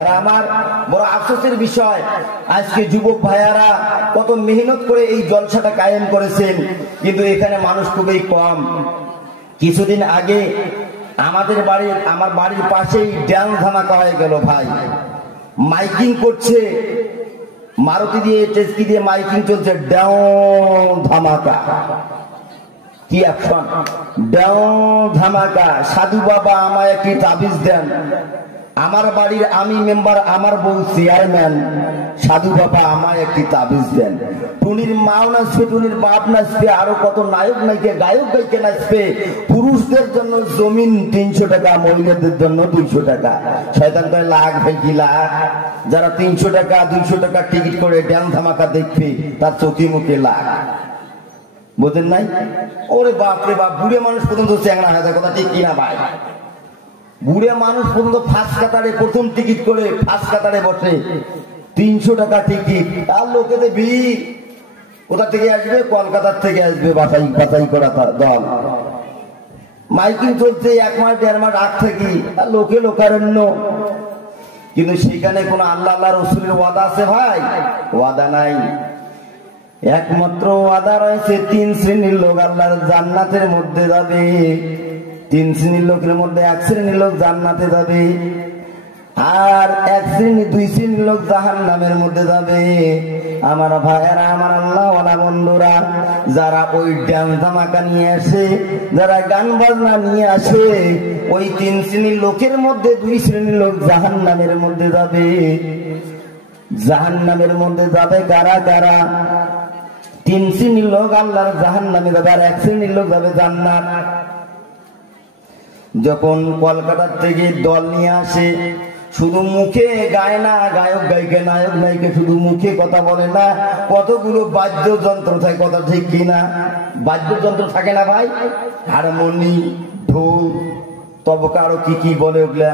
আমার বড় আফসোসের বিষয়, আজকে যুবক ভাইয়ারা কত মেহনত করে এই জলসাটা কায়েম করেছেন, কিন্তু এখানে মানুষ খুবই কম। কিছুদিন আগে আমার বাড়ির পাশেই ড্যান্স ধামাকা হয়ে গেল ভাই। মাইকিং করছে, মারুতি দিয়ে টেস্কি দিয়ে মাইকিং চলছে, ডাউন ধামাকা। কি অ্যাকশন! ডাউন ধামাকা। সাধু বাবা আমায় একটি তাবিজ দেন। আমার বাড়ির আমি মেম্বার, আমার বউ চেয়ারম্যান, সাধু বাবা আমায় একটি তাবিজ দেন। টুনির মাও নাচবে, টুনির বাপ নাচবে, আরো কত নায়ক নায়িকা গায়ক গায়িকা নাচবে। পুরুষদের জন্য জমিন 300 টাকা, মহিলাদের জন্য 200 টাকা। শয়তান কয় লাখ ভাই, কি লাখ? যারা 300 টাকা 200 টাকা টিকিট করে ড্যান্স ধামাকা দেখবে, তার চোখে মুখে লাখ। বোঝেন নাই? ওরে বাপ রে বাপ, বুড়ে মানুষ পর্যন্ত চ্যাংড়া হাজার, কথা ঠিক কিনা ভাই? বুড়ে মানুষ পর্যন্ত ফার্স্ট কাতারে প্রথম টিকিট করে ফার্স্ট কাতারে বসে, 300 টাকা টিকিট। আর লোকেদের ভিড় কোথা থেকে আসবে? কলকাতার থেকে আসবে বাছাই করা দল। মাইকিং চলছে 1 মাস 1.5 মাস আগ থেকে, আর লোকে লোকারণ্য। কিন্তু সেখানে কোন আল্লাহ রসুলের ওয়াদা আছে ভাই? ওয়াদা নাই। একমাত্র ওয়াদা রয়েছে 3 শ্রেণীর লোক আল্লাহর জান্নাতের মধ্যে যাবে। 3 শ্রেণীর লোকের মধ্যে 1 শ্রেণীর লোক জান্নাতে যাবে, আর 2 শ্রেণীর লোক জাহান্নামের মধ্যে যাবে। আমার ভাইয়েরা, আমার আল্লাহ ওয়ালা বন্ধুরা, যারা ওই ড্যান্স ধামাকা নিয়ে আসে, যারা গান বাজনা নিয়ে আসে, ওই 3 শ্রেণীর লোকের মধ্যে 2 শ্রেণীর লোক জাহান্নামের মধ্যে যাবে। জাহান্নামের মধ্যে যাবে কারা কারা? 3 শ্রেণীর লোক আল্লাহর জাহান্নামে যাবে, আর 1 শ্রেণীর লোক যাবে জান্নাত। যখন কলকাতার থেকে দল নিয়ে আসে, শুধু মুখে গায় না, গায়ক গায়িকা নায়ক নায়িকা শুধু মুখে কথা বলে না, কতগুলো বাদ্যযন্ত্র থাকে, কথা ঠিক কিনা? বাদ্যযন্ত্র থাকে না ভাই? হারমোনি, ঢোল, তবকা, আরো কি কি বলে ওগুলা,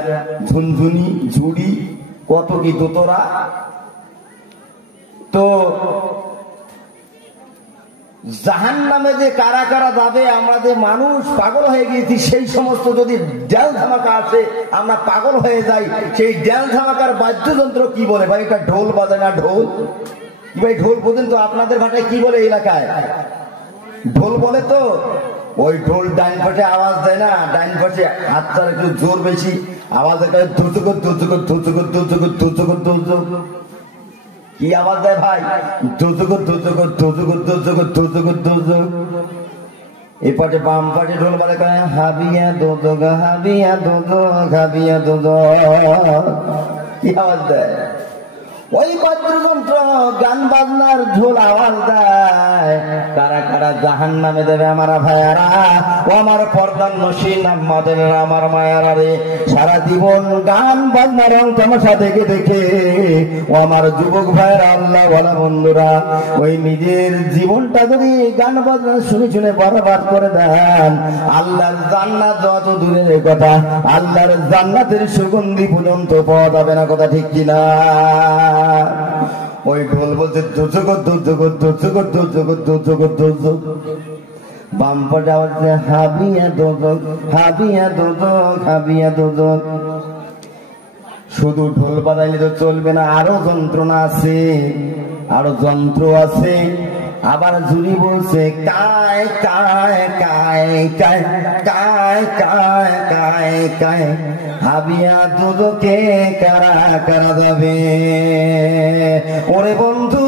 ঝুনঝুনি, ঝুড়ি, কত কি দোতরা। তো জাহান্নামে যে কারা কারা যাবে, আমাদের মানুষ পাগল হয়ে গিয়েছি। সেই সমস্ত যদি ড্যান্স ধামাকা আসে, আমরা পাগল হয়ে যাই। সেই ড্যান্স ধামাকার বাদ্যযন্ত্র কি বলে ভাই? এটা ঢোল বাজে না? ঢোল ভাই, ঢোল বোঝেন তো? আপনাদের ভাষায় কি বলে এলাকায়? ঢোল বলে তো। ওই ঢোল ডাইন পাশে আওয়াজ দেয় না, ডাইন পাশে হাতটার একটু জোর বেশি, আওয়াজ একটা ধুচুকুর ধুচুকুর ধুচুকুর ধুচুকুর ধুচুকুর ধুচুক। কি আওয়াজ দেয় ভাই? ধুচুকুর ধুচুকুর ধুচুকুর ধুচুকুর ধুচুকুর ধুচুক। এই পাটে বাম পাটে ঢোল বাজে, হাবিয়া দোদক হাবিয়া দোদক হাবিয়া দোদক। কি আওয়াজ দেয়? ওই বাদ্যযন্ত্র গান বাজনার ঢোল আওয়াজ দেয়। কারা কারা জাহান্নামে দেবে আমার ভাইয়ারা, ও আমার পর্দার নসীন আমাদের আমার মায়েরা রে, সারা জীবন গান বাজনার রং তামাশা দেখে দেখে ও আমার যুবক ভাইয়েরা, আল্লাহ ওয়ালা বন্ধুরা, ওই নিজের জীবনটা যদি গান বাজনা শুনে শুনে বরবাদ করে দেন, আল্লাহর জান্নাত যত দূরের কথা, আল্লাহর জান্নাতের সুগন্ধি পর্যন্ত পাওয়া যাবে না, কথা ঠিক কিনা? ওই ঢোল বলছে দুজগত দুজগত দুজগত দুজগত দুজগত দুজগ। বাম পাশে আওয়াজ হাবিয়া দুজগ হাবিয়া দুজগ হাবিয়া দুজগ। শুধু ঢোল বাজাইলে তো চলবে না, আরো যন্ত্রণা আছে, আরো যন্ত্র আছে। আবার জুরি বলছে কায় কায় কায় কায় কায় কায় কায় কায়, হাবিয়া দুদকে কারা কারা যাবে। ওরে বন্ধু,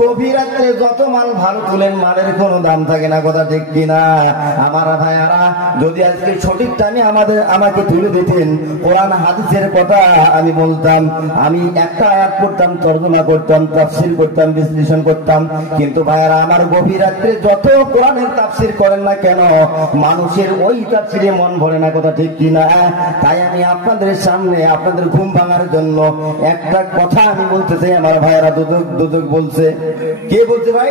গভীর রাত্রে যত মাল ভালো তুলেন, মালের কোনো দাম থাকে না, কথা ঠিক কিনা? আমার ভাইয়ারা, যদি আজকে সঠিক টাইমে আমাকে তুলে দিতেন, কোরআন হাদিসের কথা আমি বলতাম, আমি একটা আয়াত করতাম, তর্জমা করতাম, তাফসীর করতাম, বিশ্লেষণ করতাম। কিন্তু ভাইয়ারা আমার, গভীর রাত্রে যত কোরআনের তাফসীর করেন না কেন, মানুষের ওই তাফসীরে মন ভরে না, কথা ঠিক কিনা? তাই আমি আপনাদের সামনে, আপনাদের ঘুম ভাঙার জন্য একটা কথা আমি বলতে চাই। আমার ভাইয়ারা, দুদক দুদক বলছে। কে বলছে ভাই?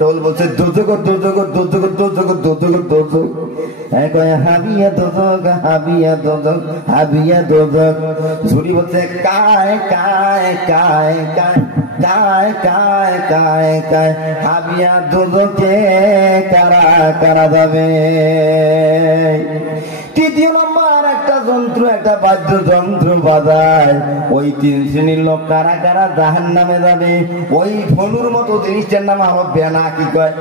ঢোল বলছে দুদক দুদক দুদক দুদক দুদক দুদক। হাবিয়া দুদক হাবিয়া দুদক হাবিয়া দুদক। ঝুড়ি বলছে কায় কায় কায় কায় কায় কায় কায় কায়, হাবিয়া দুদকে কারা কারা যাবে। তৃতীয় নম্বর একটা যন্ত্র একটা বাদ্যযন্ত্র বাজায়। ওই 3 শ্রেণীর লোক কারা কারা জাহান্নামে যাবে? ওই ঢোলুর মতো জিনিসটার নাম হলো বেনা। কি কয়?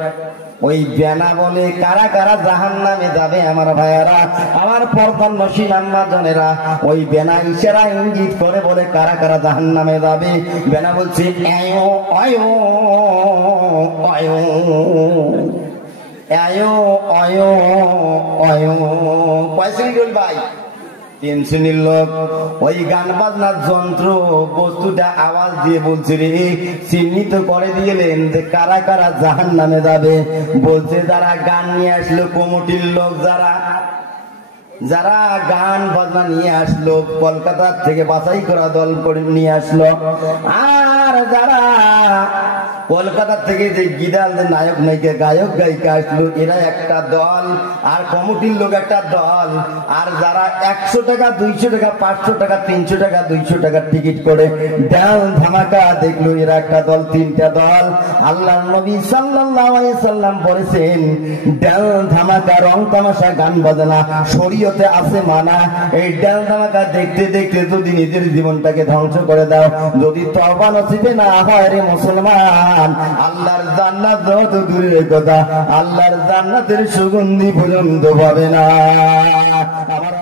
ওই বেনা বলে কারা কারা জাহান্নামে যাবে আমার ভাইয়ারা, আমার পর্দার নসীন আম্মা জানেরা। ওই বেনা ইশারা ইঙ্গিত করে বলে কারা কারা জাহান্নামে যাবে। বেনা বলছে আয়ো আয়ো আয়ো আয়ো আয়ো আয়ো। কয় শ্রেণীর ভাই? 3 শ্রেণীর লোক। ওই গান বাজনার যন্ত্র বস্তুটা আওয়াজ দিয়ে বলছে রে, চিহ্নিত করে দিলেন যে কারা কারা জাহান্নামে যাবে। বলছে যারা গান নিয়ে আসলো কমিটির লোক, যারা গান বাজনা নিয়ে আসলো, কলকাতা থেকে বাছাই করা দল করে নিয়ে আসলো। আর যারা কলকাতা থেকে যে গিদাল নায়ক নায়িকা গায়ক গায়িকা আসলো, এরা একটা দল, আর কমিটির লোক একটা দল। আর যারা 100 টাকা 200 টাকা 500 টাকা 300 টাকা 200 টাকার টিকিট করে ডাল ধামাকা দেখলো, এরা একটা দল। 3টা দল। আল্লাহর নবী সাল্লাল্লাহু আলাইহি সাল্লাম বলেছেন ডাল ধামাকা রং তামাশা গান বাজনা শরীয়তে আছে মানা। এই ডাল ধামাকা দেখতে দেখতে যদি নিজের জীবনটাকে ধ্বংস করে দাও, যদি তওবা নসিবে না হয় রে মুসলমান, আল্লাহর জান্নাত যত দূরের কথা, আল্লাহর জান্নাতের সুগন্ধি পর্যন্ত পাবে না। আমার